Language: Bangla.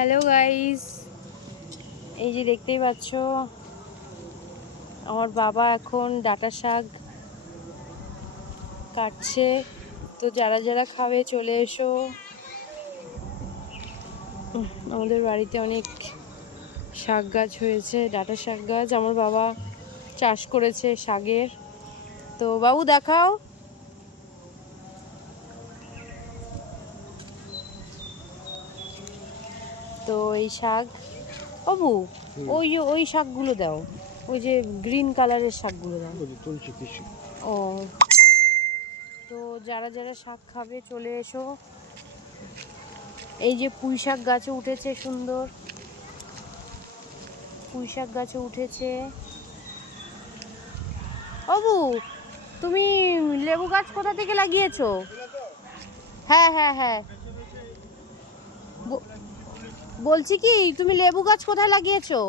হ্যালো গাইস, এই যে দেখতেই পাচ্ছ আমার বাবা এখন ডাঁটা শাক কাটছে। তো যারা যারা খাবে চলে এসো। আমাদের বাড়িতে অনেক শাক গাছ হয়েছে, ডাঁটা শাক গাছ আমার বাবা চাষ করেছে শাকের। তো বাবু দেখাও। তো এই শাক বাবু, ওই শাকগুলো দাও, ওই যে গ্রিন কালারের শাকগুলো দাও। ও, তো যারা যারা শাক খাবে চলে এসো। এই যে পুঁই শাক গাছে উঠেছে, সুন্দর পুঁই শাক গাছে উঠেছে। বাবু, তুমি লেবু গাছ কোথা থেকে লাগিয়েছো? হ্যাঁ হ্যাঁ হ্যাঁ, বলছি কি তুমি লেবু গাছ কোথায় লাগিয়েছো?